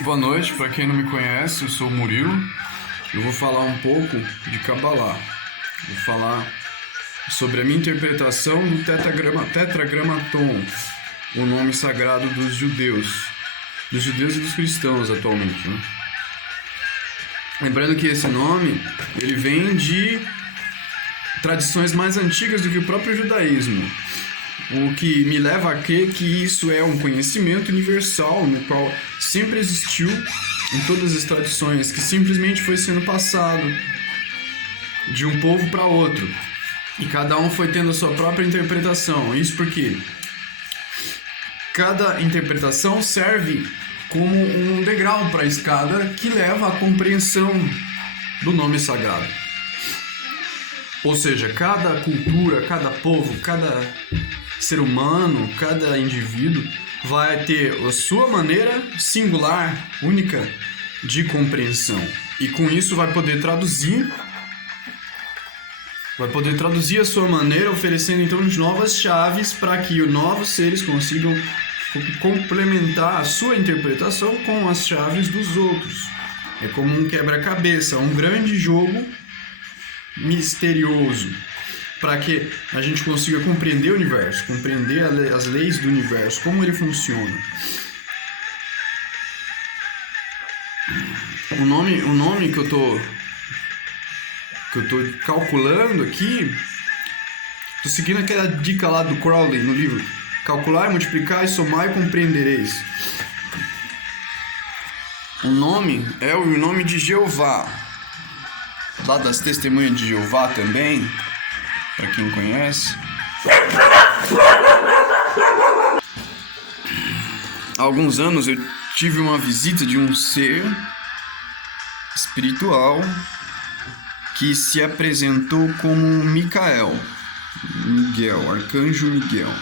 Boa noite, para quem não me conhece, eu sou o Murilo. Eu vou falar um pouco de Kabbalah. Vou falar sobre a minha interpretação do Tetragramaton, o nome sagrado dos judeus e dos cristãos atualmente, né? Lembrando que esse nome, ele vem de tradições mais antigas do que o próprio judaísmo. O que me leva a crer que isso é um conhecimento universal, no qual sempre existiu em todas as tradições, que simplesmente foi sendo passado de um povo para outro. E cada um foi tendo a sua própria interpretação. Isso porque cada interpretação serve como um degrau para a escada que leva à compreensão do nome sagrado. Ou seja, cada cultura, cada povo, cada ser humano, cada indivíduo vai ter a sua maneira singular, única de compreensão. E com isso vai poder traduzir a sua maneira, oferecendo então novas chaves para que os novos seres consigam complementar a sua interpretação com as chaves dos outros. É como um quebra-cabeça, um grande jogo misterioso, para que a gente consiga compreender o universo, compreender as leis do universo, como ele funciona. O nome que eu tô calculando aqui, tô seguindo aquela dica lá do Crowley no livro: calcular, multiplicar, somar e compreendereis. O nome é o nome de Jeová, lá das Testemunhas de Jeová também, para quem conhece. Há alguns anos eu tive uma visita de um ser espiritual que se apresentou como Miguel, Arcanjo Miguel.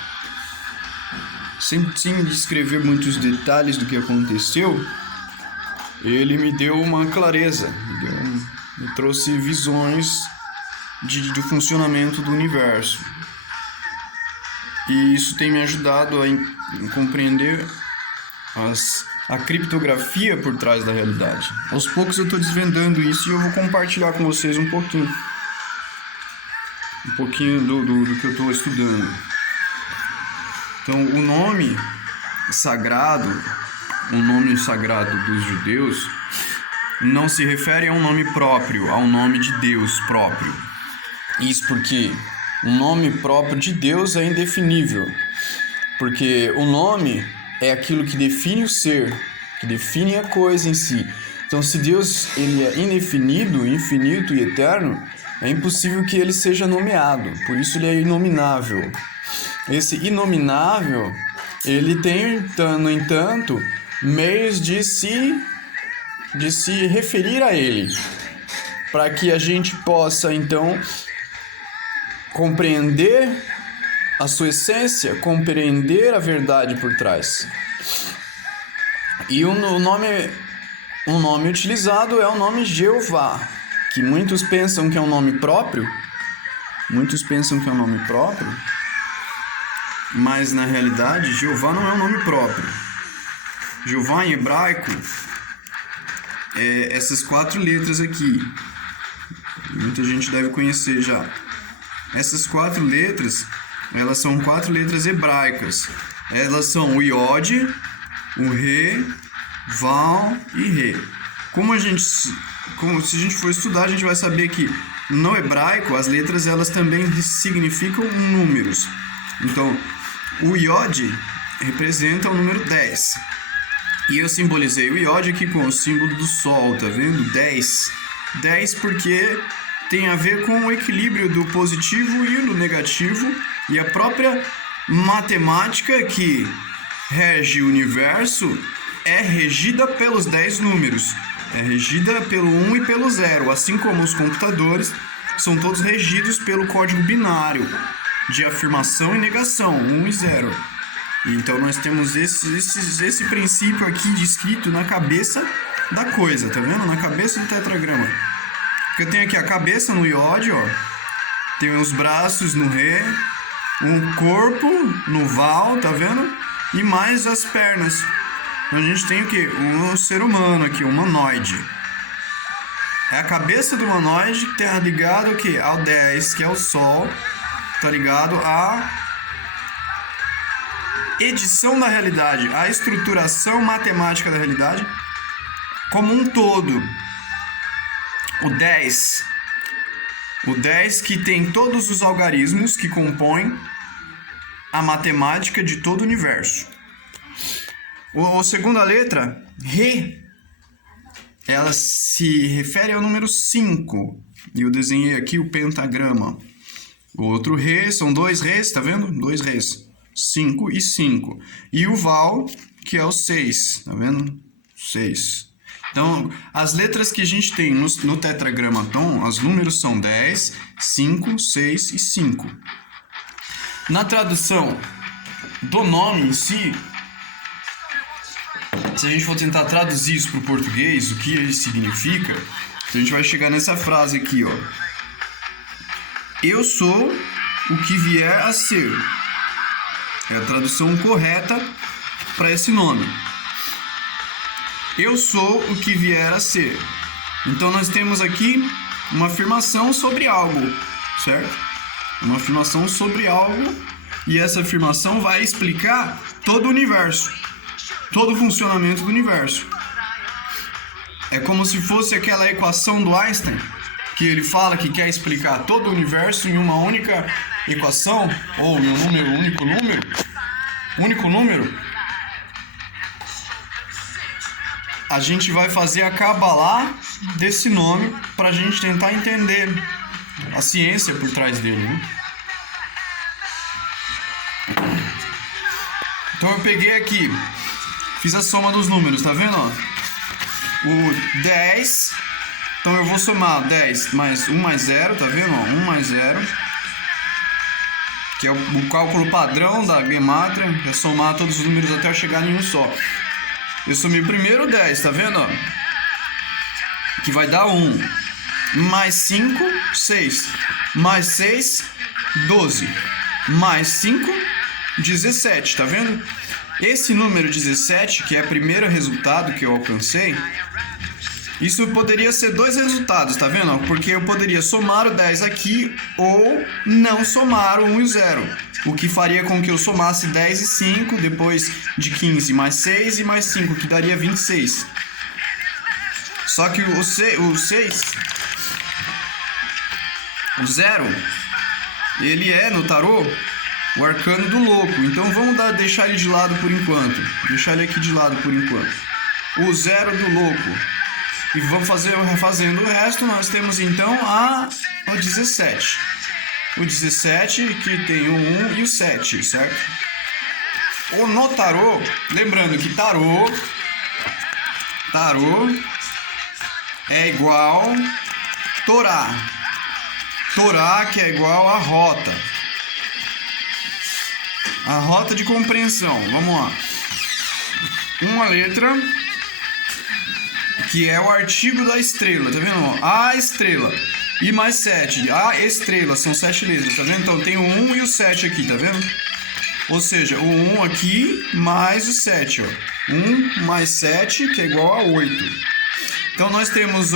Sem descrever muitos detalhes do que aconteceu, ele me deu uma clareza, me trouxe visões do funcionamento do universo. E isso tem me ajudado a compreender a criptografia por trás da realidade. Aos poucos eu estou desvendando isso e eu vou compartilhar com vocês um pouquinho do que eu estou estudando. Então, o nome sagrado dos judeus não se refere a um nome próprio, a um nome de Deus próprio. Isso porque o nome próprio de Deus é indefinível, porque o nome é aquilo que define o ser, que define a coisa em si. Então, se Deus ele é indefinido, infinito e eterno, é impossível que ele seja nomeado, por isso ele é inominável. Esse inominável, ele tem, no entanto, meios de se referir a ele, para que a gente possa, então, compreender a sua essência, compreender a verdade por trás. E o nome utilizado é o nome Jeová, que muitos pensam que é um nome próprio, mas na realidade Jeová não é um nome próprio. Jeová em hebraico é essas 4 letras aqui. Muita gente deve conhecer já. Essas 4 letras, elas são 4 letras hebraicas. Elas são o Iod, o Re, Val e Re. Se a gente for estudar, a gente vai saber que no hebraico as letras elas também significam números. Então, o Iod representa o número 10. E eu simbolizei o Iod aqui com o símbolo do Sol, tá vendo? 10. 10 porque tem a ver com o equilíbrio do positivo e do negativo, e a própria matemática que rege o universo é regida pelos 10 números, é regida pelo 1 e pelo 0, assim como os computadores são todos regidos pelo código binário de afirmação e negação, 1 e 0. Então nós temos esse princípio aqui descrito na cabeça da coisa, tá vendo? Na cabeça do tetragrama. Porque eu tenho aqui a cabeça no Iod, ó. Tem os braços no Re, um corpo no Val, tá vendo? E mais as pernas. Então a gente tem o quê? Um ser humano aqui, um humanoide. É a cabeça do humanoide que está ligado ao quê? Ao 10, que é o Sol. Está ligado à edição da realidade, à estruturação matemática da realidade como um todo. O 10 que tem todos os algarismos que compõem a matemática de todo o universo. A segunda letra, Ré, ela se refere ao número 5. E eu desenhei aqui o pentagrama. O outro Ré, são 2 Rés, tá vendo? 2 Rés. 5 e 5. E o Val, que é o 6, tá vendo? 6. Então, as letras que a gente tem no tetragramaton, os números são 10, 5, 6 e 5. Na tradução do nome em si, se a gente for tentar traduzir isso para o português, o que ele significa, a gente vai chegar nessa frase aqui, ó. Eu sou o que vier a ser. É a tradução correta para esse nome. Eu sou o que vier a ser. Então nós temos aqui uma afirmação sobre algo, certo? Uma afirmação sobre algo, e essa afirmação vai explicar todo o universo, todo o funcionamento do universo. É como se fosse aquela equação do Einstein, que ele fala que quer explicar todo o universo em uma única equação, ou em um único número. A gente vai fazer a Kabbalah desse nome para a gente tentar entender a ciência por trás dele, né? Então eu peguei aqui, fiz a soma dos números, tá vendo? Ó? O 10, então eu vou somar 10 mais 1 mais 0, tá vendo? Ó? 1 mais 0, que é o cálculo padrão da Gematria, é somar todos os números até eu chegar em um só. Eu somei o primeiro 10, tá vendo? Ó? Que vai dar 1. Mais 5, 6. Mais 6, 12. Mais 5, 17, tá vendo? Esse número 17, que é o primeiro resultado que eu alcancei, isso poderia ser dois resultados, tá vendo? Porque eu poderia somar o 10 aqui ou não somar o 1 e o 0. O que faria com que eu somasse 10 e 5, depois de 15 mais 6 e mais 5, que daria 26. Só que o 0, ele é no tarô o arcano do louco. Então vamos deixar ele de lado por enquanto. Deixar ele aqui de lado por enquanto. O 0 do louco. E vamos refazendo o resto. Nós temos então o 17. O 17 que tem o 1 e o 7, certo? No tarô, lembrando que tarô é igual Torá. Torá, que é igual a rota. A rota de compreensão. Vamos lá. Uma letra que é o artigo da estrela, tá vendo? A estrela. E mais 7. A estrela, são 7 letras, tá vendo? Então tem o 1 e o 7 aqui, tá vendo? Ou seja, o 1 aqui mais o 7, ó. 1 mais 7, que é igual a 8. Então nós temos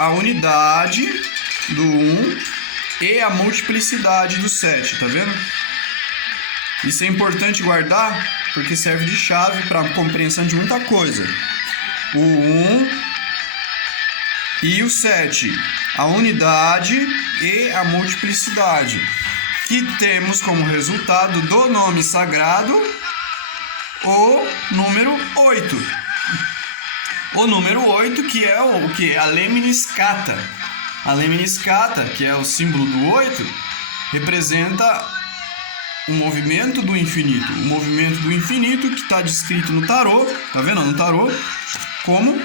a unidade do 1 e a multiplicidade do 7, tá vendo? Isso é importante guardar, porque serve de chave para a compreensão de muita coisa. O 1 e o 7, a unidade e a multiplicidade, que temos como resultado do nome sagrado o número 8. O número 8, que é o que? A Lemniscata. A Lemniscata, que é o símbolo do 8, representa um movimento do infinito. O movimento do infinito que está descrito no tarô, tá vendo? No tarô, como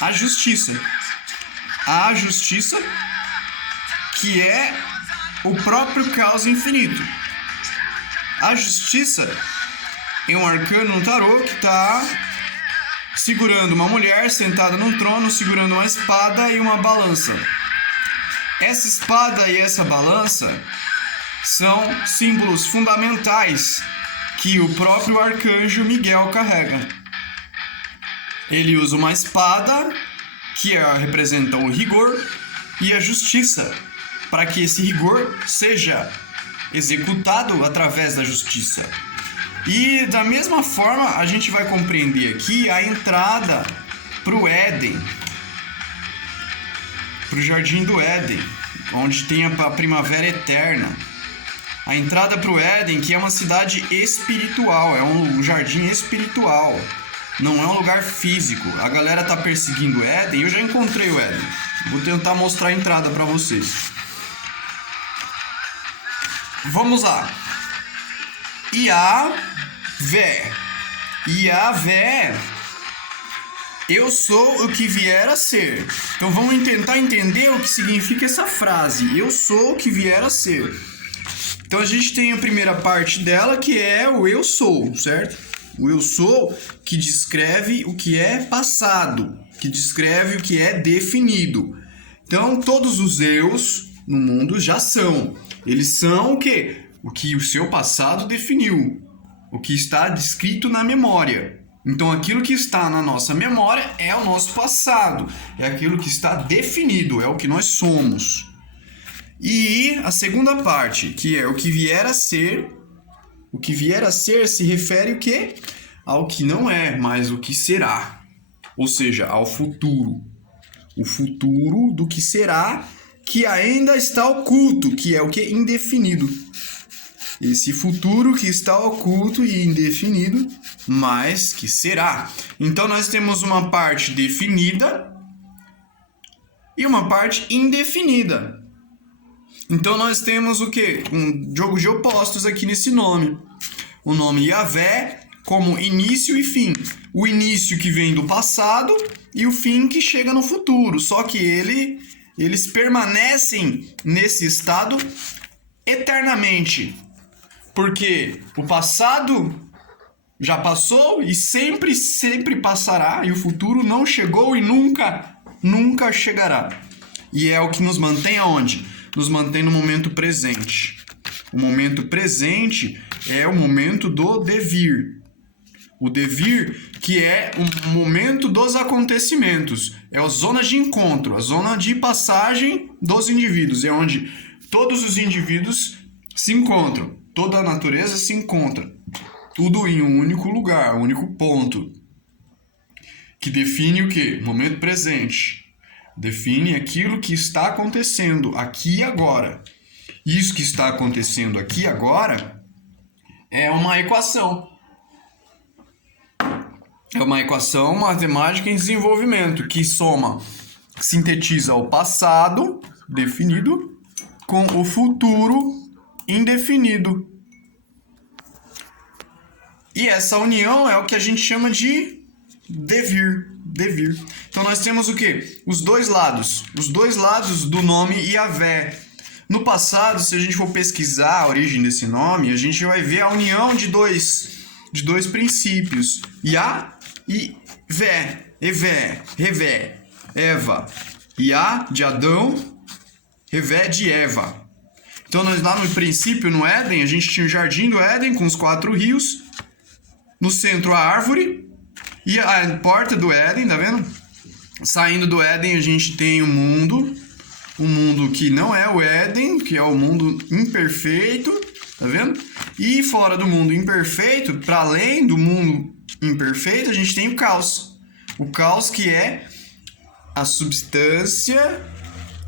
a justiça. A justiça, que é o próprio caos infinito. A justiça é um arcano no tarô que está segurando uma mulher sentada num trono, segurando uma espada e uma balança. Essa espada e essa balança são símbolos fundamentais que o próprio arcanjo Miguel carrega. Ele usa uma espada, que representa o rigor, e a justiça, para que esse rigor seja executado através da justiça. E da mesma forma, a gente vai compreender aqui a entrada para o Éden, para o Jardim do Éden, onde tem a primavera eterna. A entrada para o Éden, que é uma cidade espiritual, é um jardim espiritual, não é um lugar físico. A galera tá perseguindo o Éden, eu já encontrei o Éden. Vou tentar mostrar a entrada para vocês. Vamos lá. Iavé. Iavé. Eu sou o que vier a ser. Então vamos tentar entender o que significa essa frase. Eu sou o que vier a ser. Então a gente tem a primeira parte dela, que é o eu sou, certo? O eu sou, que descreve o que é passado, que descreve o que é definido. Então todos os eus no mundo já são. Eles são o quê? O que o seu passado definiu. O que está descrito na memória. Então aquilo que está na nossa memória é o nosso passado. É aquilo que está definido, é o que nós somos. E a segunda parte, que é o que vier a ser. O que vier a ser se refere o quê? Ao que não é, mas o que será. Ou seja, ao futuro. O futuro do que será, que ainda está oculto, que é o que? Indefinido. Esse futuro que está oculto e indefinido, mas que será. Então nós temos uma parte definida e uma parte indefinida. Então nós temos o quê? Um jogo de opostos aqui nesse nome. O nome Iavé como início e fim. O início que vem do passado e o fim que chega no futuro. Só que eles permanecem nesse estado eternamente. Porque o passado já passou e sempre passará. E o futuro não chegou e nunca chegará. E é o que nos mantém aonde? Nos mantém no momento presente. O momento presente é o momento do devir. O devir, que é o momento dos acontecimentos. É a zona de encontro, a zona de passagem dos indivíduos. É onde todos os indivíduos se encontram. Toda a natureza se encontra. Tudo em um único lugar, um único ponto. Que define o quê? O momento presente. Define aquilo que está acontecendo aqui e agora. Isso que está acontecendo aqui e agora é uma equação. É uma equação matemática em desenvolvimento que sintetiza o passado definido com o futuro indefinido. E essa união é o que a gente chama de devir. Então nós temos o quê? Os dois lados do nome Iavé. No passado, se a gente for pesquisar a origem desse nome, a gente vai ver a união de dois princípios. Iá e Vé. Evé, Revé, Eva. Iá de Adão, Revé de Eva. Então nós lá no princípio, no Éden, a gente tinha o Jardim do Éden com os 4 rios. No centro a árvore e a porta do Éden, tá vendo? Saindo do Éden a gente tem o mundo que não é o Éden, que é o mundo imperfeito, tá vendo? E fora do mundo imperfeito, para além do mundo imperfeito, a gente tem o caos. O caos que é a substância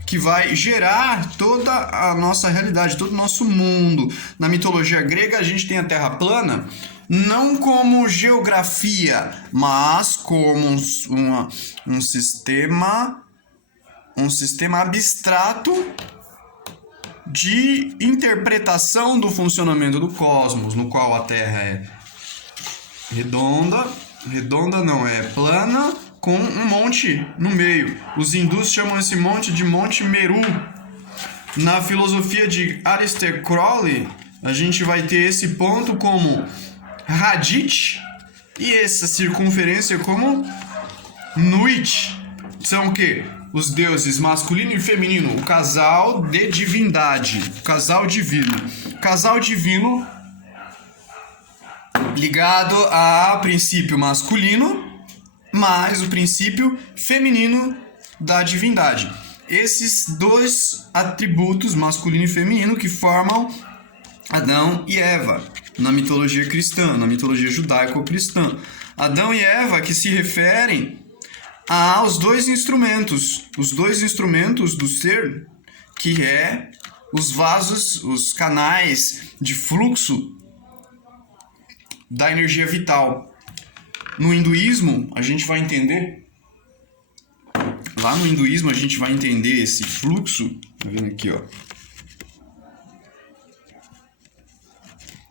que vai gerar toda a nossa realidade, todo o nosso mundo. Na mitologia grega a gente tem a Terra plana, não como geografia, mas como um sistema abstrato de interpretação do funcionamento do cosmos, no qual a Terra é redonda não, é plana, com um monte no meio. Os hindus chamam esse monte de Monte Meru. Na filosofia de Aleister Crowley, a gente vai ter esse ponto como Radit e essa circunferência como Nuit. São o quê? Os deuses masculino e feminino, o casal de divindade, o casal divino. Casal divino ligado a princípio masculino mais o princípio feminino da divindade. Esses dois atributos, masculino e feminino, que formam Adão e Eva, na mitologia cristã, na mitologia judaico-cristã. Adão e Eva que se referem aos dois instrumentos do ser, que é os vasos, os canais de fluxo da energia vital. No hinduísmo, a gente vai entender, lá no hinduísmo a gente vai entender esse fluxo, tá vendo aqui, ó.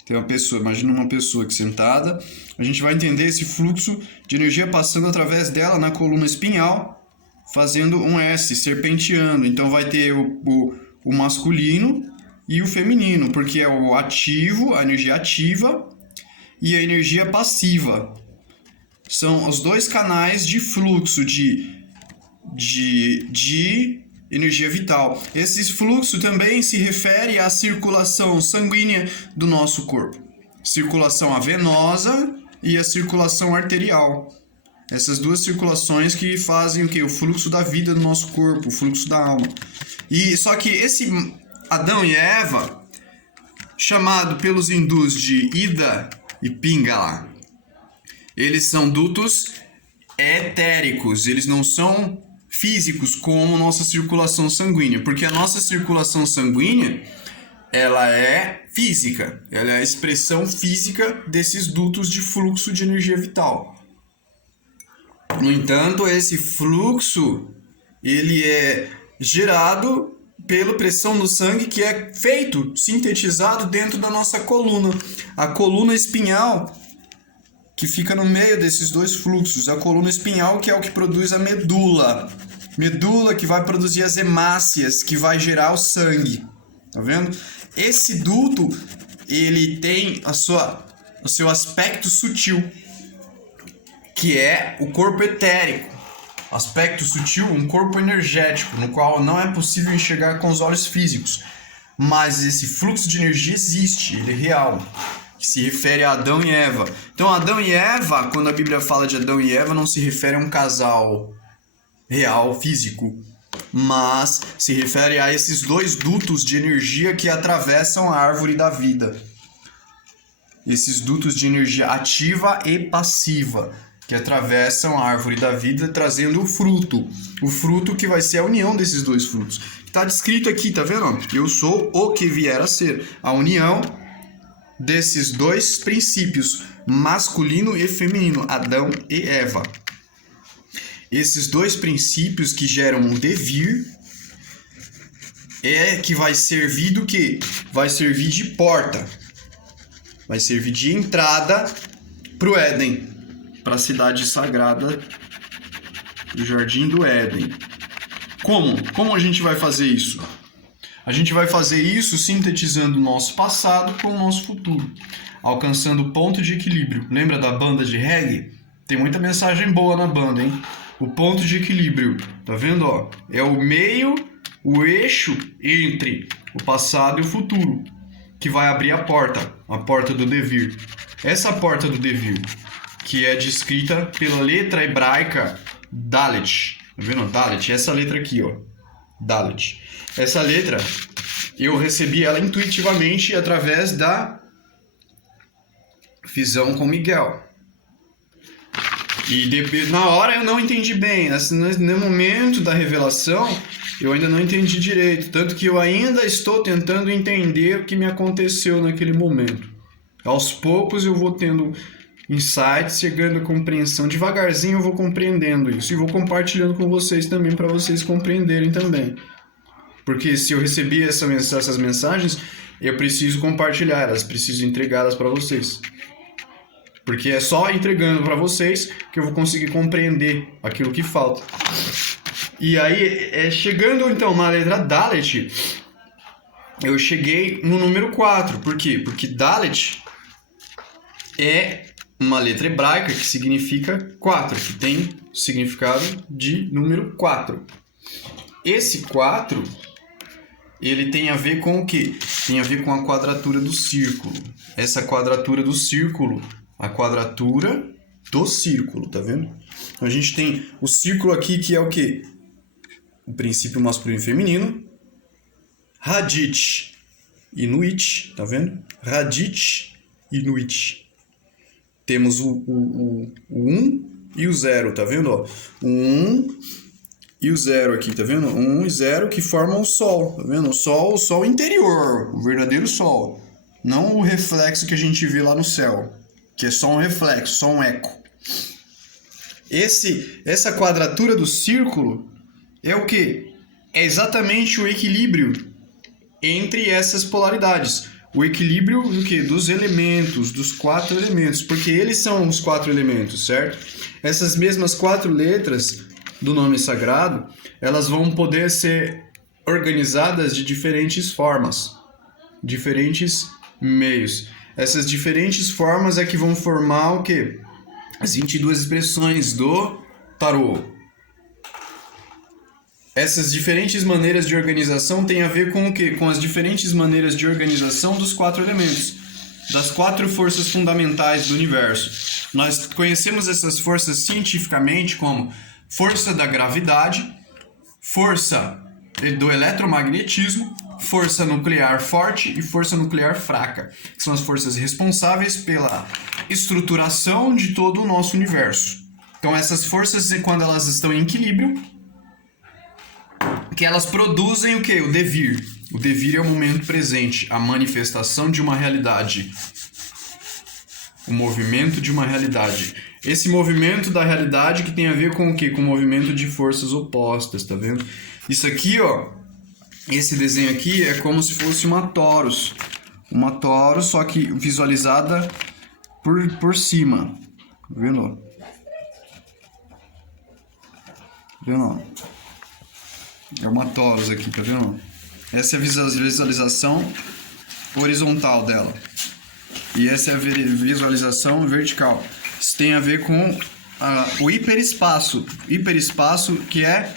Tem uma pessoa, imagina uma pessoa aqui sentada, a gente vai entender esse fluxo de energia passando através dela na coluna espinhal, fazendo um S, serpenteando. Então vai ter o masculino e o feminino, porque é o ativo, a energia ativa, e a energia passiva. São os dois canais de fluxo de energia vital. Esse fluxo também se refere à circulação sanguínea do nosso corpo. Circulação venosa e a circulação arterial. Essas duas circulações que fazem o quê? O fluxo da vida do nosso corpo, o fluxo da alma. E só que esse Adão e Eva, chamado pelos hindus de Ida e Pingala, eles são dutos etéricos, eles não são físicos como nossa circulação sanguínea, porque a nossa circulação sanguínea, ela é física, ela é a expressão física desses dutos de fluxo de energia vital. No entanto, esse fluxo, ele é gerado pela pressão do sangue, que é feito, sintetizado dentro da nossa coluna. A coluna espinhal, que fica no meio desses dois fluxos. A coluna espinhal, que é o que produz a medula. Medula que vai produzir as hemácias, que vai gerar o sangue. Tá vendo? Esse duto, ele tem o seu aspecto sutil, que é o corpo etérico. Aspecto sutil, um corpo energético, no qual não é possível enxergar com os olhos físicos. Mas esse fluxo de energia existe, ele é real, que se refere a Adão e Eva. Então, Adão e Eva, quando a Bíblia fala de Adão e Eva, não se refere a um casal real, físico, mas se refere a esses dois dutos de energia que atravessam a árvore da vida. Esses dutos de energia ativa e passiva, que atravessam a árvore da vida, trazendo o fruto que vai ser a união desses dois frutos. Está descrito aqui, tá vendo? Eu sou o que vier a ser. A união desses dois princípios, masculino e feminino, Adão e Eva. Esses dois princípios que geram um devir é que vai servir do quê? Vai servir de porta. Vai servir de entrada para o Éden, para a cidade sagrada do Jardim do Éden. Como a gente vai fazer isso? A gente vai fazer isso sintetizando o nosso passado com o nosso futuro, alcançando o ponto de equilíbrio. Lembra da banda de reggae? Tem muita mensagem boa na banda, hein? O ponto de equilíbrio, tá vendo? Ó? É o meio, o eixo entre o passado e o futuro, que vai abrir a porta do devir. Essa porta do devir, que é descrita pela letra hebraica Dalet. Tá vendo? Dalet, essa letra aqui, ó. Dalet. Essa letra, eu recebi ela intuitivamente através da visão com Miguel. E na hora eu não entendi bem. No momento da revelação, eu ainda não entendi direito. Tanto que eu ainda estou tentando entender o que me aconteceu naquele momento. Aos poucos eu vou tendo insights, chegando à compreensão. Devagarzinho eu vou compreendendo isso. E vou compartilhando com vocês também, para vocês compreenderem também. Porque se eu recebi essas mensagens, eu preciso compartilhar elas, preciso entregá-las para vocês. Porque é só entregando para vocês que eu vou conseguir compreender aquilo que falta. E aí, chegando então na letra Dalet, eu cheguei no número 4. Por quê? Porque Dalet é uma letra hebraica que significa 4, que tem significado de número 4. Esse 4, ele tem a ver com o quê? Tem a ver com a quadratura do círculo. Essa quadratura do círculo, a quadratura do círculo, tá vendo? Então a gente tem o círculo aqui que é o quê? O princípio masculino e feminino. Radit e Nuit, tá vendo? Radit e Nuit. Temos o 1 e o 0, tá vendo? Ó, o 1 e o 0 aqui, tá vendo? 1 e 0 que formam o Sol, tá vendo? O Sol interior, o verdadeiro Sol. Não o reflexo que a gente vê lá no céu, que é só um reflexo, só um eco. Essa quadratura do círculo é o quê? É exatamente o equilíbrio entre essas polaridades. O equilíbrio do quê? Dos elementos, dos 4 elementos, porque eles são os 4 elementos, certo? Essas mesmas 4 letras do nome sagrado, elas vão poder ser organizadas de diferentes formas, diferentes meios. Essas diferentes formas é que vão formar o quê? As 22 expressões do tarô. Essas diferentes maneiras de organização têm a ver com o quê? Com as diferentes maneiras de organização dos 4 elementos, das 4 forças fundamentais do universo. Nós conhecemos essas forças cientificamente como força da gravidade, força do eletromagnetismo, força nuclear forte e força nuclear fraca, que são as forças responsáveis pela estruturação de todo o nosso universo. Então essas forças, quando elas estão em equilíbrio, que elas produzem o quê? O devir. O devir é o momento presente, a manifestação de uma realidade. O movimento de uma realidade. Esse movimento da realidade que tem a ver com o quê? Com o movimento de forças opostas, tá vendo? Isso aqui, ó, esse desenho aqui é como se fosse uma torus. Uma torus, só que visualizada por cima. Tá vendo? Tá vendo? É uma torus aqui, tá vendo? Essa é a visualização horizontal dela. E essa é a visualização vertical. Isso tem a ver com o hiperespaço. Hiperespaço que é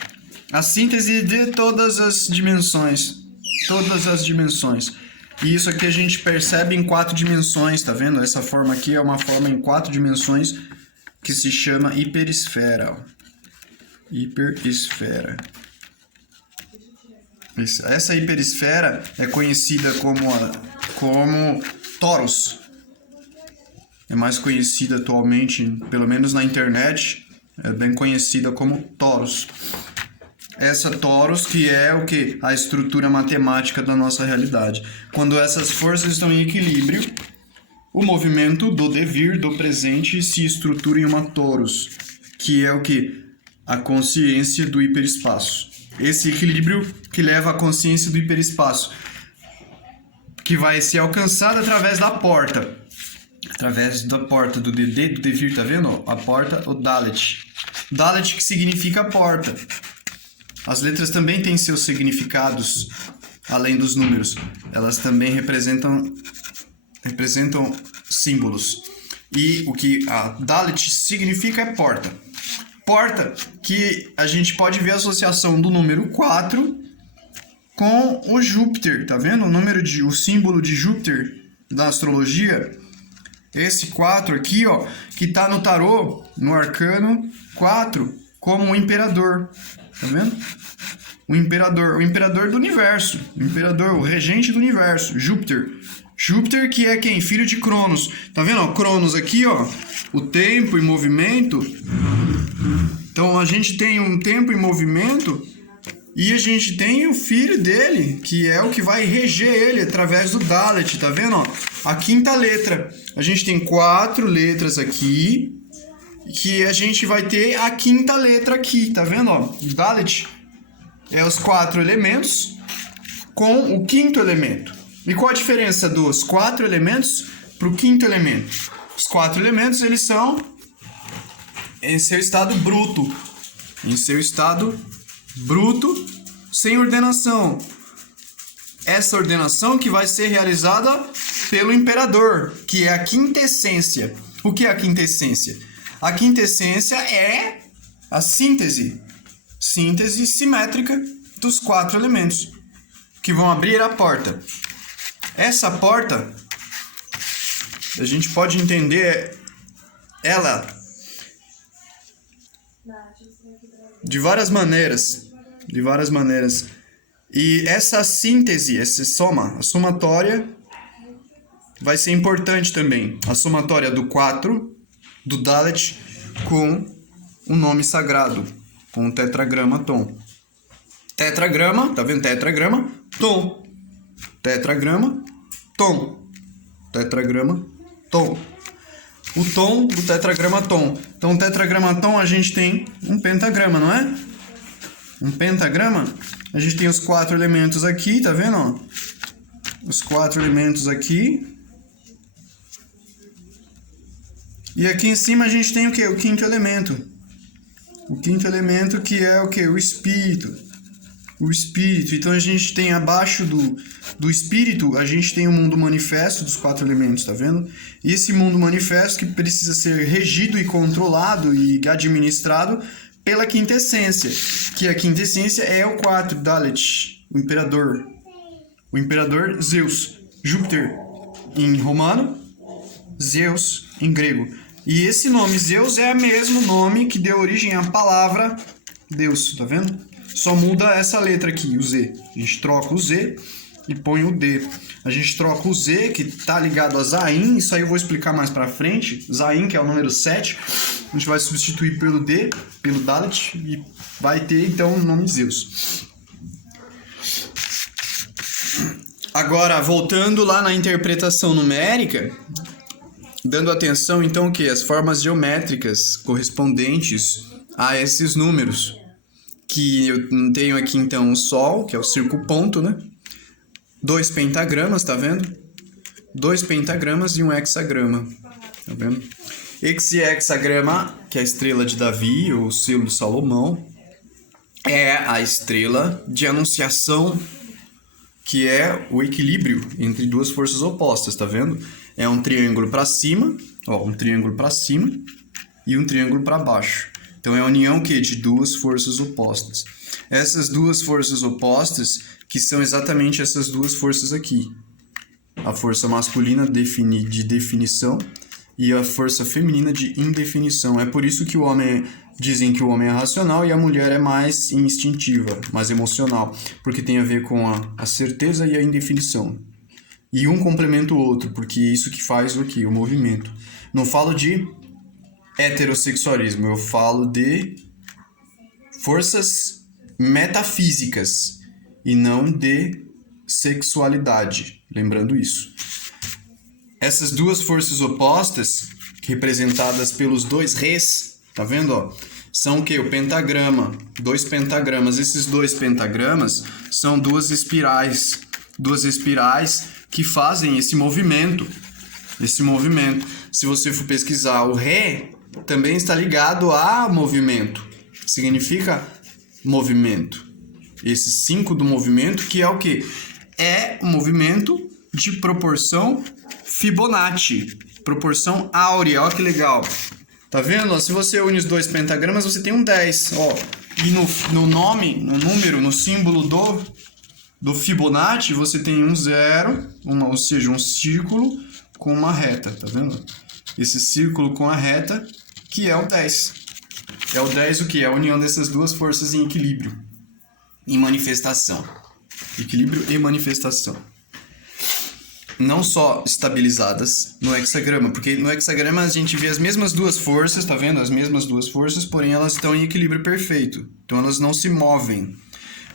a síntese de todas as dimensões. Todas as dimensões. E isso aqui a gente percebe em 4 dimensões, tá vendo? Essa forma aqui é uma forma em 4 dimensões que se chama hiperesfera. Ó. Hiperesfera. Essa hiperesfera é conhecida como torus. É mais conhecida atualmente, pelo menos na internet, é bem conhecida como torus. Essa torus que é o que? A estrutura matemática da nossa realidade. Quando essas forças estão em equilíbrio, o movimento do devir, do presente, se estrutura em uma torus, que é o que? A consciência do hiperespaço. Esse equilíbrio que leva à consciência do hiperespaço, que vai ser alcançado através da porta. Através da porta do devir, tá vendo? A porta, o Dalet. Dalet que significa porta. As letras também têm seus significados, além dos números. Elas também representam símbolos. E o que a Dalet significa é porta. Porta que a gente pode ver a associação do número 4 com o Júpiter, tá vendo? O símbolo de Júpiter da astrologia. Esse 4 aqui, ó, que tá no tarô, no arcano 4, como um imperador. Tá vendo? O imperador do universo. O imperador, o regente do universo, Júpiter. Júpiter que é quem? Filho de Cronos. Tá vendo? Ó, Cronos aqui, ó, o tempo em movimento. Então a gente tem um tempo em movimento e a gente tem o filho dele, que é o que vai reger ele através do Dalet, tá vendo? Ó, a quinta letra. A gente tem 4 letras aqui, que a gente vai ter a quinta letra aqui, tá vendo? Ó, Dalet é os 4 elementos com o quinto elemento. E qual a diferença dos 4 elementos para o quinto elemento? Os 4 elementos, eles são em seu estado bruto. Em seu estado bruto, sem ordenação. Essa ordenação que vai ser realizada pelo imperador, que é a quintessência. O que é a quintessência? A quintessência é a síntese simétrica dos 4 elementos, que vão abrir a porta. Essa porta, a gente pode entender ela De várias maneiras. De várias maneiras. E essa síntese, essa soma, a somatória, vai ser importante também. A somatória do 4, do Dalet, com o nome sagrado, com o tetragrama tom. Tetragrama, tá vendo? Tetragrama, tom. Tetragrama, tom. Tetragrama, tom. O tom do tetragrama tom. Então, o tetragrama tom, a gente tem um pentagrama, não é? Um pentagrama. A gente tem os 4 elementos aqui, tá vendo? Ó? Os 4 elementos aqui. E aqui em cima a gente tem o quê? O 5º elemento. O 5º elemento que é o quê? O espírito. O espírito. Então a gente tem abaixo do espírito, a gente tem o mundo manifesto dos 4 elementos, tá vendo? E esse mundo manifesto que precisa ser regido e controlado e administrado pela quintessência, que a quintessência é o 4, Dalet, o imperador. O imperador Zeus, Júpiter em romano, Zeus em grego. E esse nome Zeus é o mesmo nome que deu origem à palavra Deus, tá vendo? Só muda essa letra aqui, o Z. A gente troca o Z e põe o D. A gente troca o Z, que tá ligado a Zain, isso aí eu vou explicar mais pra frente. Zain, que é o número 7, a gente vai substituir pelo D, pelo Dalet, e vai ter então o nome Zeus. Agora, voltando lá na interpretação numérica, dando atenção então o que? As formas geométricas correspondentes a esses números. Que eu tenho aqui então o Sol, que é o círculo ponto, né? 2 pentagramas, tá vendo? 2 pentagramas e um hexagrama, tá vendo? Esse hexagrama, que é a estrela de Davi, ou o selo de Salomão, é a estrela de anunciação, que é o equilíbrio entre duas forças opostas, tá vendo? É um triângulo para cima, ó, um triângulo para cima e um triângulo para baixo. Então é a união que de duas forças opostas. Essas duas forças opostas, que são exatamente essas duas forças aqui. A força masculina de definição e a força feminina de indefinição. É por isso que o homem dizem que o homem é racional e a mulher é mais instintiva, mais emocional, porque tem a ver com a certeza e a indefinição. E um complementa o outro, porque isso que faz o quê? O movimento. Não falo de heterossexualismo, eu falo de forças metafísicas e não de sexualidade, lembrando isso. Essas duas forças opostas, representadas pelos 2 rés, tá vendo, ó? São o quê? O pentagrama, 2 pentagramas. Esses 2 pentagramas são duas espirais que fazem esse movimento. Se você for pesquisar, o ré também está ligado a movimento. Significa movimento. Esse 5 do movimento, que é o quê? É o movimento de proporção Fibonacci. Proporção áurea. Olha que legal. Tá vendo? Se você une os 2 pentagramas, você tem um 10. Ó. E no nome, no número, no símbolo do Fibonacci, você tem um 0, ou seja, um círculo com uma reta. Tá vendo? Esse círculo com a reta, que é o 10. É o 10 o que? É a união dessas duas forças em equilíbrio, em manifestação. Equilíbrio e manifestação. Não só estabilizadas no hexagrama, porque no hexagrama a gente vê as mesmas duas forças, tá vendo? As mesmas duas forças, porém elas estão em equilíbrio perfeito. Então elas não se movem.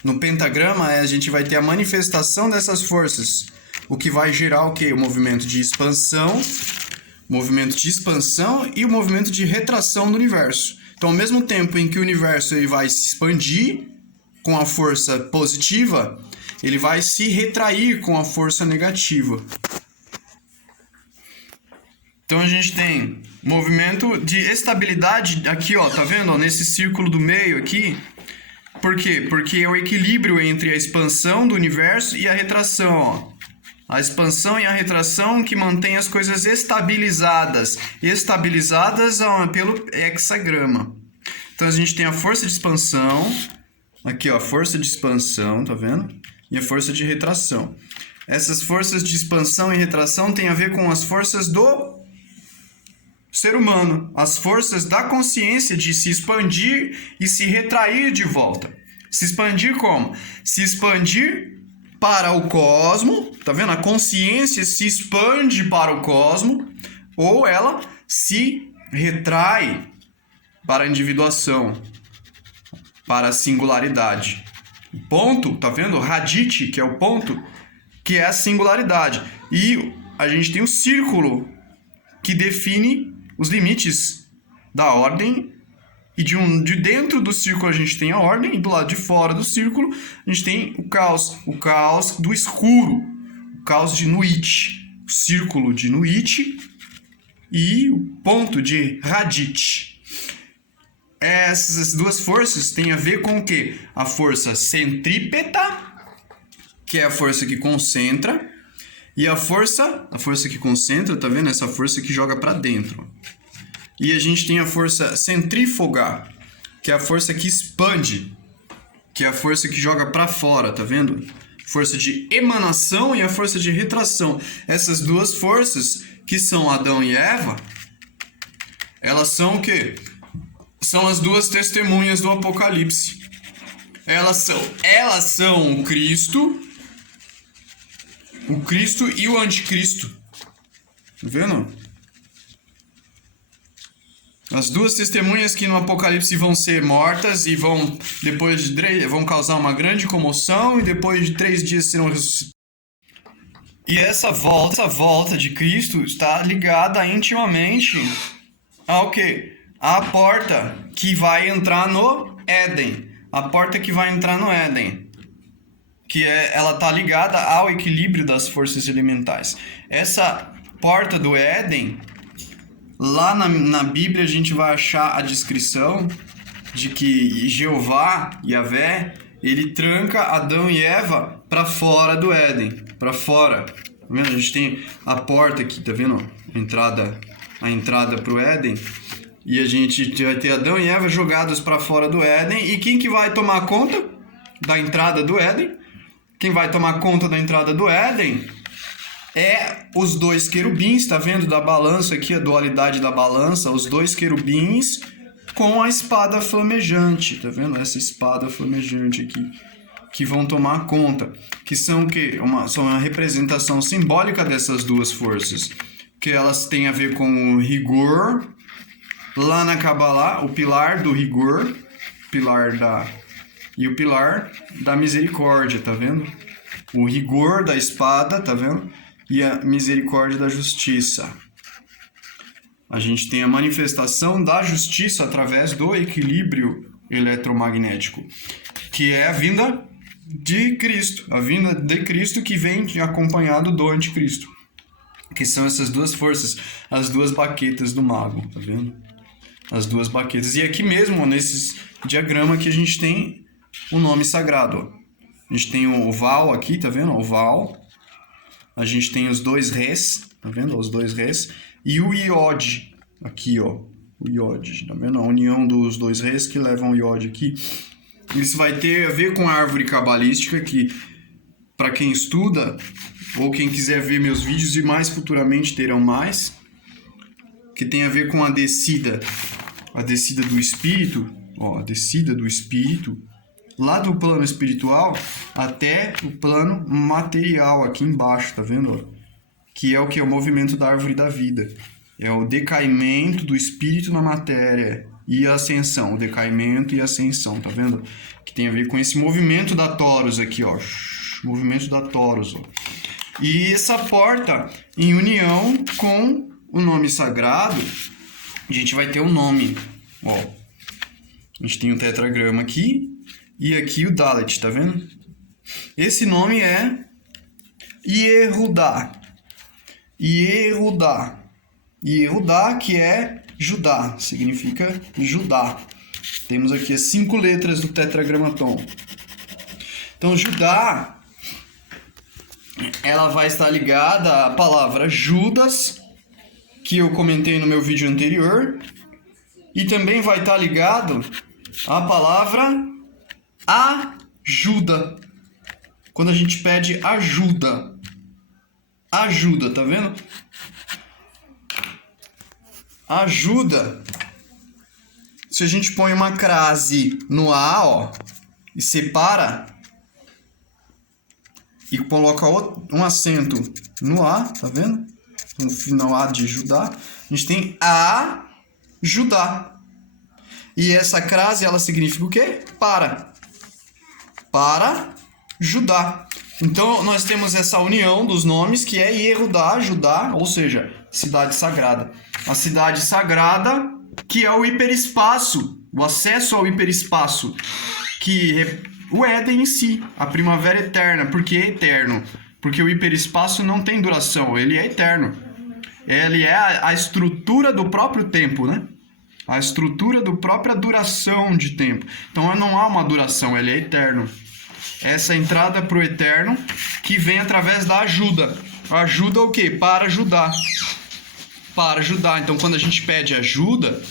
No pentagrama a gente vai ter a manifestação dessas forças, o que vai gerar o quê? O movimento de expansão e o movimento de retração do universo. Então, ao mesmo tempo em que o universo ele vai se expandir com a força positiva, ele vai se retrair com a força negativa. Então, a gente tem movimento de estabilidade aqui, ó, tá vendo? Ó, nesse círculo do meio aqui. Por quê? Porque é o equilíbrio entre a expansão do universo e a retração, ó. A expansão e a retração que mantém as coisas estabilizadas. Estabilizadas pelo hexagrama. Então a gente tem a força de expansão. Aqui, ó, a força de expansão, tá vendo? E a força de retração. Essas forças de expansão e retração têm a ver com as forças do ser humano, as forças da consciência de se expandir e se retrair de volta. Se expandir como? Se expandir para o cosmo, tá vendo? A consciência se expande para o cosmo, ou ela se retrai para a individuação, para a singularidade. O ponto, tá vendo? Radite, que é o ponto, que é a singularidade. E a gente tem o círculo, que define os limites da ordem. E de dentro do círculo a gente tem a ordem, e do lado de fora do círculo a gente tem o caos do escuro, o caos de Nuit, o círculo de Nuit e o ponto de Radite. Essas duas forças têm a ver com o quê? A força centrípeta, que é a força que concentra, e a força que concentra, tá vendo? Essa força que joga para dentro. E a gente tem a força centrífuga, que é a força que expande, que é a força que joga para fora, tá vendo? Força de emanação e a força de retração. Essas duas forças, que são Adão e Eva, elas são o quê? São as duas testemunhas do Apocalipse. Elas são o Cristo e o Anticristo. Tá vendo? As duas testemunhas que no Apocalipse vão ser mortas e vão causar uma grande comoção e depois de 3 dias serão ressuscitadas. E essa volta de Cristo está ligada intimamente ao quê? A porta que vai entrar no Éden. A porta que vai entrar no Éden. Ela está ligada ao equilíbrio das forças elementais. Essa porta do Éden, lá na Bíblia a gente vai achar a descrição de que Jeová, Yahvé, ele tranca Adão e Eva para fora do Éden, para fora. Tá vendo? A gente tem a porta aqui, tá vendo? A entrada para o Éden. E a gente vai ter Adão e Eva jogados para fora do Éden. E quem que vai tomar conta da entrada do Éden? Quem vai tomar conta da entrada do Éden é os dois querubins, tá vendo? Da balança aqui, a dualidade da balança, os dois querubins com a espada flamejante, tá vendo? Essa espada flamejante aqui, que vão tomar conta, que são o quê? São uma representação simbólica dessas duas forças, que elas têm a ver com o rigor, lá na Kabbalah, o pilar do rigor, e o pilar da misericórdia, tá vendo? O rigor da espada, tá vendo? E a misericórdia da justiça. A gente tem a manifestação da justiça através do equilíbrio eletromagnético, que é a vinda de Cristo, que vem acompanhado do anticristo, que são essas duas forças, as duas baquetas do mago, tá vendo? As duas baquetas. E aqui mesmo, nesse diagrama que a gente tem o nome sagrado, ó. A gente tem o Val aqui, tá vendo? O Val. A gente tem os dois Rés, tá vendo? Os dois Rés. E o Iod, aqui, ó. O Iod, tá vendo? A união dos dois Rés que levam o Iod aqui. Isso vai ter a ver com a árvore cabalística, que, para quem estuda, ou quem quiser ver meus vídeos, e mais futuramente terão mais, que tem a ver com a descida do espírito, ó, a descida do espírito, lá do plano espiritual até o plano material aqui embaixo, tá vendo? Que é o movimento da árvore da vida. É o decaimento do espírito na matéria e a ascensão, o decaimento e a ascensão, tá vendo? Que tem a ver com esse movimento da Torus aqui, ó. Movimento da Torus, ó. E essa porta, em união com o nome sagrado, a gente vai ter um nome, ó. A gente tem um tetragrama aqui. E aqui o Dalet, tá vendo? Esse nome é Yehudá. Yehudá. Yehudá, que é Judá, significa Judá. Temos aqui as 5 letras do tetragramaton. Então, Judá, ela vai estar ligada à palavra Judas, que eu comentei no meu vídeo anterior. E também vai estar ligado à palavra ajuda. Quando a gente pede ajuda, tá vendo? ajuda. Se a gente põe uma crase no A, ó, e separa e coloca um acento no A, tá vendo? No final A de Judá, a gente tem a Judá. E essa crase, ela significa o quê? Para Judá. Então, nós temos essa união dos nomes, que é Yehudá, Judá, ou seja, cidade sagrada. A cidade sagrada, que é o hiperespaço, o acesso ao hiperespaço, que é o Éden em si, a primavera eterna. Por que eterno? Porque o hiperespaço não tem duração, ele é eterno. Ele é a estrutura do próprio tempo, né? A estrutura da própria duração de tempo. Então não há uma duração, ele é eterno. Essa entrada para o eterno que vem através da ajuda. Ajuda o quê? Para ajudar. Para ajudar. Então quando a gente pede ajuda,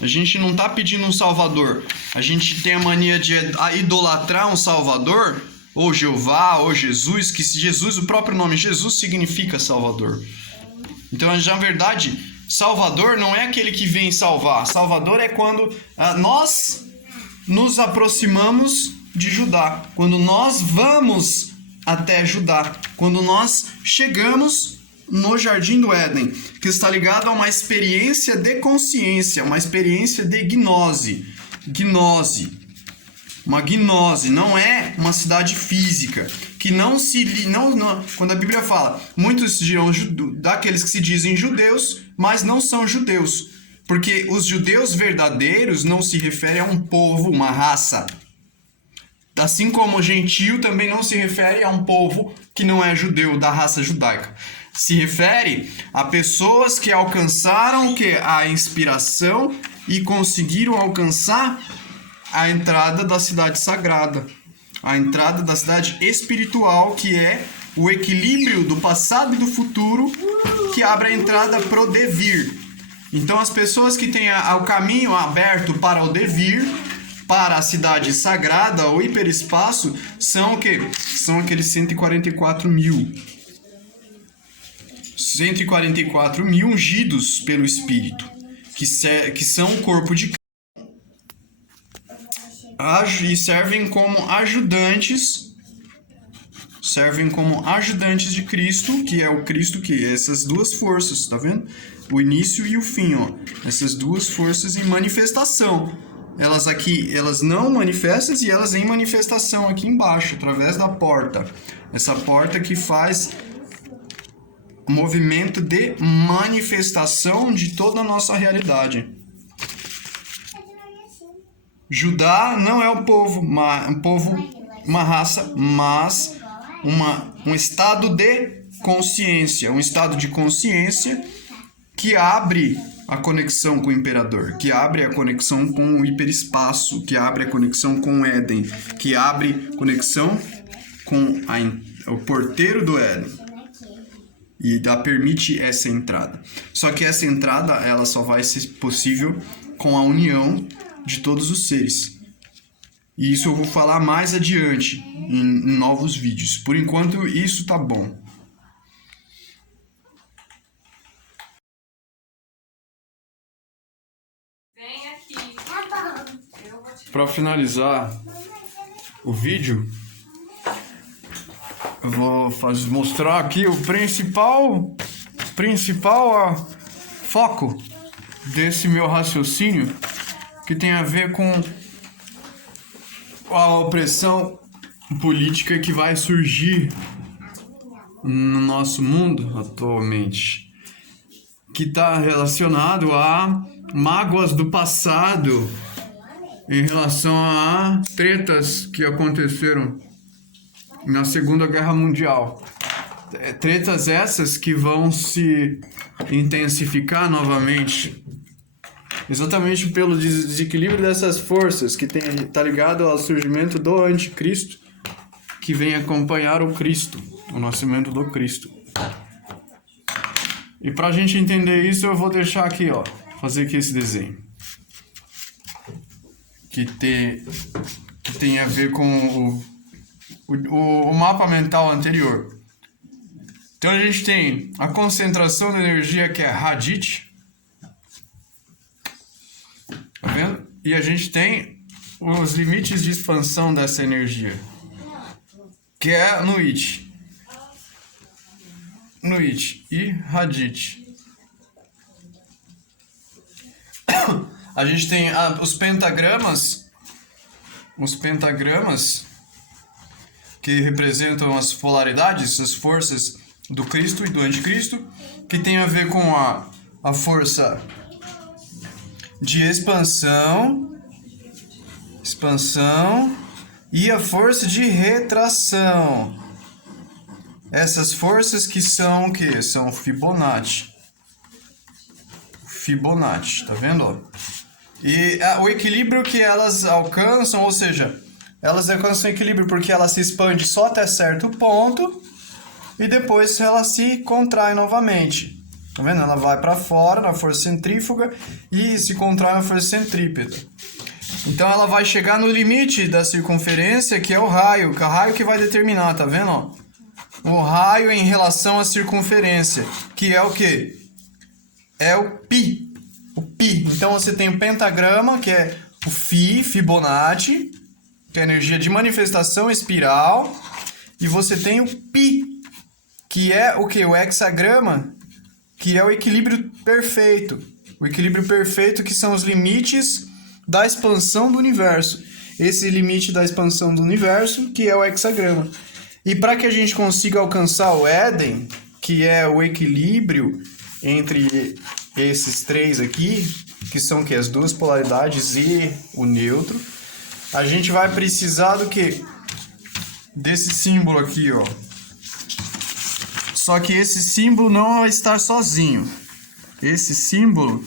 a gente não está pedindo um salvador. A gente tem a mania de idolatrar um salvador, ou Jeová, ou Jesus, que Jesus, o próprio nome Jesus significa salvador. Então, na verdade, salvador não é aquele que vem salvar. Salvador é quando nós nos aproximamos de Judá. Quando nós vamos até Judá. Quando nós chegamos no Jardim do Éden. Que está ligado a uma experiência de consciência. Uma experiência de gnose. Uma gnose. Não é uma cidade física. Que não se... quando a Bíblia fala, muitos dirão daqueles que se dizem judeus, mas não são judeus. Porque os judeus verdadeiros não se referem a um povo, uma raça. Assim como o gentio também não se refere a um povo que não é judeu, da raça judaica. Se refere a pessoas que alcançaram a inspiração e conseguiram alcançar a entrada da cidade sagrada. A entrada da cidade espiritual, que é o equilíbrio do passado e do futuro, que abre a entrada para o devir. Então, as pessoas que têm o caminho aberto para o devir, para a cidade sagrada, o hiperespaço, são o quê? São aqueles 144 mil. 144 mil ungidos pelo Espírito, que são o corpo de Cristo. E servem como ajudantes de Cristo, que é o Cristo que essas duas forças, tá vendo? O início e o fim, ó. Essas duas forças em manifestação. Elas aqui, elas não manifestas e elas em manifestação aqui embaixo, através da porta. Essa porta que faz movimento de manifestação de toda a nossa realidade. Judá não é um povo, uma raça, mas um estado de consciência. Um estado de consciência que abre a conexão com o imperador, que abre a conexão com o hiperespaço, que abre a conexão com o Éden, que abre conexão com o porteiro do Éden. E permite essa entrada. Só que essa entrada, ela só vai ser possível com a união de todos os seres. E isso eu vou falar mais adiante em novos vídeos. Por enquanto, isso tá bom. Vem aqui. Para finalizar o vídeo, eu vou mostrar aqui o principal foco desse meu raciocínio, que tem a ver com a opressão política que vai surgir no nosso mundo atualmente, que está relacionado a mágoas do passado em relação a tretas que aconteceram na Segunda Guerra Mundial. Tretas essas que vão se intensificar novamente, exatamente pelo desequilíbrio dessas forças que está ligado ao surgimento do anticristo, que vem acompanhar o Cristo, o nascimento do Cristo. E para a gente entender isso, eu vou deixar aqui, ó, fazer aqui esse desenho, que tem a ver com o mapa mental anterior. Então a gente tem a concentração da energia, que é Hadith, E a gente tem os limites de expansão dessa energia, que é Nuit e Hadith. A gente tem os pentagramas que representam as polaridades, as forças do Cristo e do Anticristo, que tem a ver com a força de expansão e a força de retração. Essas forças que são o quê? São Fibonacci, tá vendo? E o equilíbrio que elas alcançam, ou seja, elas alcançam equilíbrio porque ela se expande só até certo ponto e depois ela se contrai novamente. Tá vendo? Ela vai para fora na força centrífuga e se contrai na força centrípeta. Então ela vai chegar no limite da circunferência, que é o raio que vai determinar, tá vendo? Ó? O raio em relação à circunferência, que é o quê? É o π. O π. Então você tem o pentagrama, que é o Fibonacci, que é a energia de manifestação espiral, e você tem o π, que é o quê? O hexagrama, que é o equilíbrio perfeito. O equilíbrio perfeito, que são os limites da expansão do universo. Esse limite da expansão do universo, que é o hexagrama. E para que a gente consiga alcançar o Éden, que é o equilíbrio entre esses três aqui, que são que as duas polaridades e o neutro, a gente vai precisar do quê? Desse símbolo aqui, ó. Só que esse símbolo não vai estar sozinho. Esse símbolo,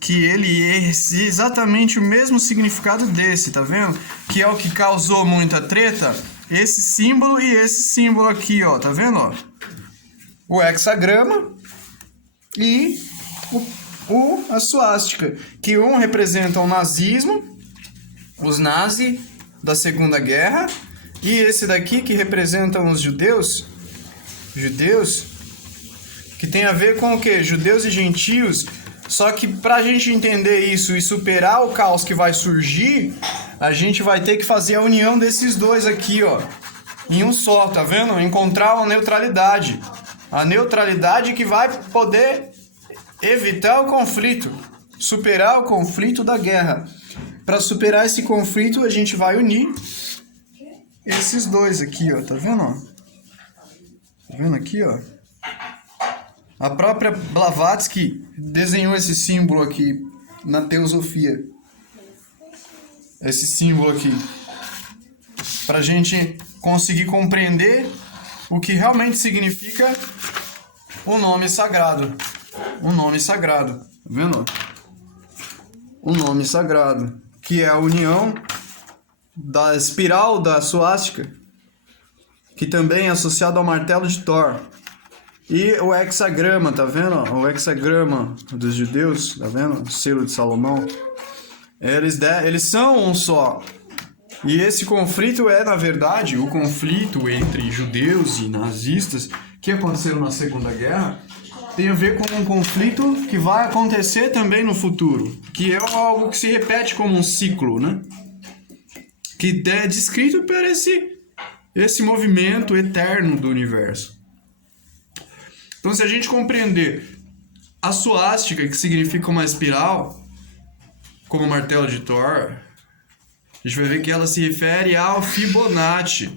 que ele é exatamente o mesmo significado desse, tá vendo? Que é o que causou muita treta. Esse símbolo e esse símbolo aqui, ó, tá vendo? Ó? O hexagrama e a suástica, que um representa o nazismo, os nazis da Segunda Guerra, e esse daqui que representam os judeus, que tem a ver com o quê? Judeus e gentios. Só que para a gente entender isso e superar o caos que vai surgir, a gente vai ter que fazer a união desses dois aqui, ó, em um só, tá vendo? Encontrar uma neutralidade. A neutralidade que vai poder evitar o conflito, superar o conflito da guerra. Para superar esse conflito, a gente vai unir esses dois aqui, ó, tá vendo? Ó? Tá vendo aqui, ó? A própria Blavatsky desenhou esse símbolo aqui na Teosofia. Esse símbolo aqui. Para a gente conseguir compreender o que realmente significa o nome sagrado. O nome sagrado. Tá vendo? O nome sagrado. Que é a união da espiral da suástica, que também é associado ao martelo de Thor. E o hexagrama, tá vendo? O hexagrama dos judeus, tá vendo? O selo de Salomão. Eles são um só. E esse conflito é, na verdade, o conflito entre judeus e nazistas que aconteceram na Segunda Guerra, tem a ver com um conflito que vai acontecer também no futuro, que é algo que se repete como um ciclo, né? Que é descrito por esse movimento eterno do universo. Então, se a gente compreender a suástica, que significa uma espiral, como o martelo de Thor, a gente vai ver que ela se refere ao Fibonacci.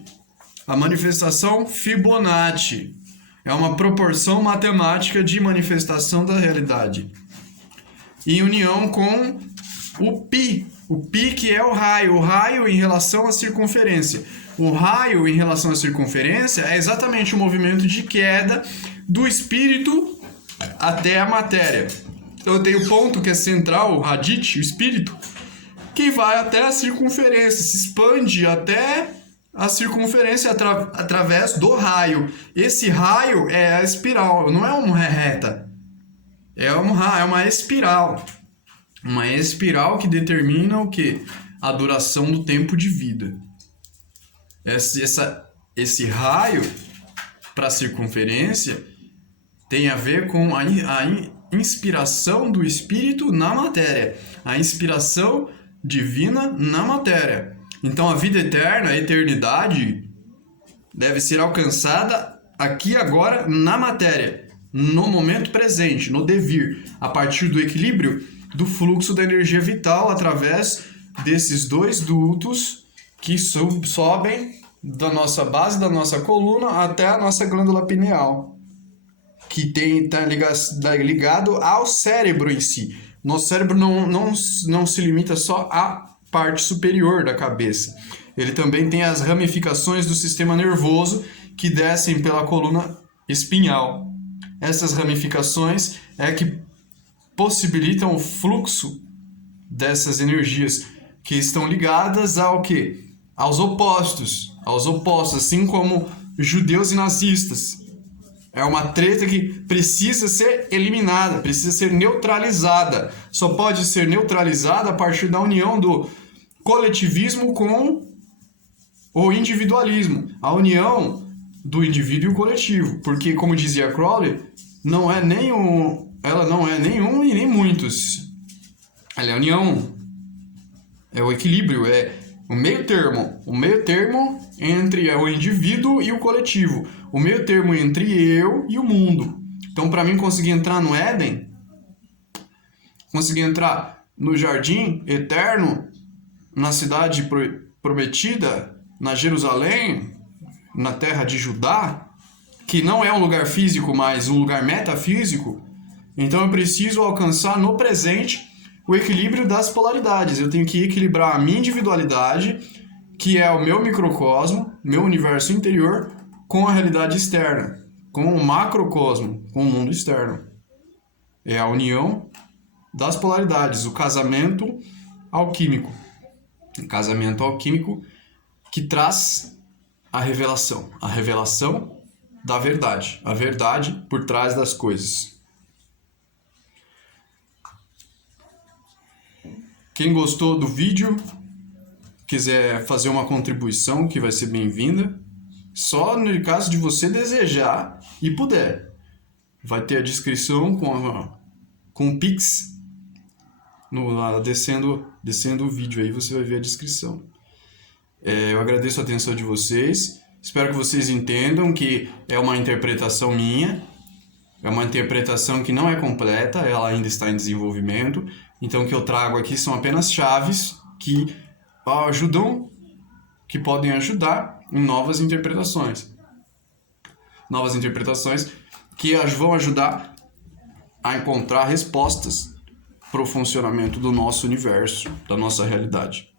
A manifestação Fibonacci é uma proporção matemática de manifestação da realidade, em união com o π. O π, que é o raio em relação à circunferência. O raio em relação à circunferência é exatamente o movimento de queda do espírito até a matéria. Então eu tenho o ponto que é central, o Hadith, o espírito, que vai até a circunferência, se expande até a circunferência através do raio. Esse raio é a espiral, não é uma reta. É uma espiral. Uma espiral que determina o quê? A duração do tempo de vida. Esse raio para a circunferência tem a ver com a inspiração do espírito na matéria. A inspiração divina na matéria. Então a vida eterna, a eternidade, deve ser alcançada aqui agora na matéria, no momento presente, no devir, a partir do equilíbrio do fluxo da energia vital através desses dois dutos que sobem da nossa base, da nossa coluna até a nossa glândula pineal, que está ligado ao cérebro em si. Nosso cérebro não se limita só à parte superior da cabeça. Ele também tem as ramificações do sistema nervoso que descem pela coluna espinhal. Essas ramificações é que possibilitam o fluxo dessas energias que estão ligadas ao quê? Aos opostos, assim como judeus e nazistas. É uma treta que precisa ser eliminada, precisa ser neutralizada. Só pode ser neutralizada a partir da união do coletivismo com o individualismo. A união do indivíduo e o coletivo. Porque, como dizia Crowley, ela não é nenhum e nem muitos. Ela é a união. É o equilíbrio, é o meio termo. O meio termo entre o indivíduo e o coletivo. O meio termo entre eu e o mundo. Então, para mim conseguir entrar no Éden, conseguir entrar no jardim eterno, na cidade prometida, na Jerusalém, na terra de Judá, que não é um lugar físico, mas um lugar metafísico, então eu preciso alcançar no presente o equilíbrio das polaridades. Eu tenho que equilibrar a minha individualidade, que é o meu microcosmo, meu universo interior, com a realidade externa, com o macrocosmo, com o mundo externo. É a união das polaridades, o casamento alquímico. O casamento alquímico que traz a revelação da verdade, a verdade por trás das coisas. Quem gostou do vídeo, quiser fazer uma contribuição, que vai ser bem-vinda, só no caso de você desejar e puder. Vai ter a descrição com o Pix, descendo o vídeo aí você vai ver a descrição. Eu agradeço a atenção de vocês, espero que vocês entendam que é uma interpretação minha, é uma interpretação que não é completa, ela ainda está em desenvolvimento, então o que eu trago aqui são apenas chaves que podem ajudar em novas interpretações que vão ajudar a encontrar respostas para o funcionamento do nosso universo, da nossa realidade.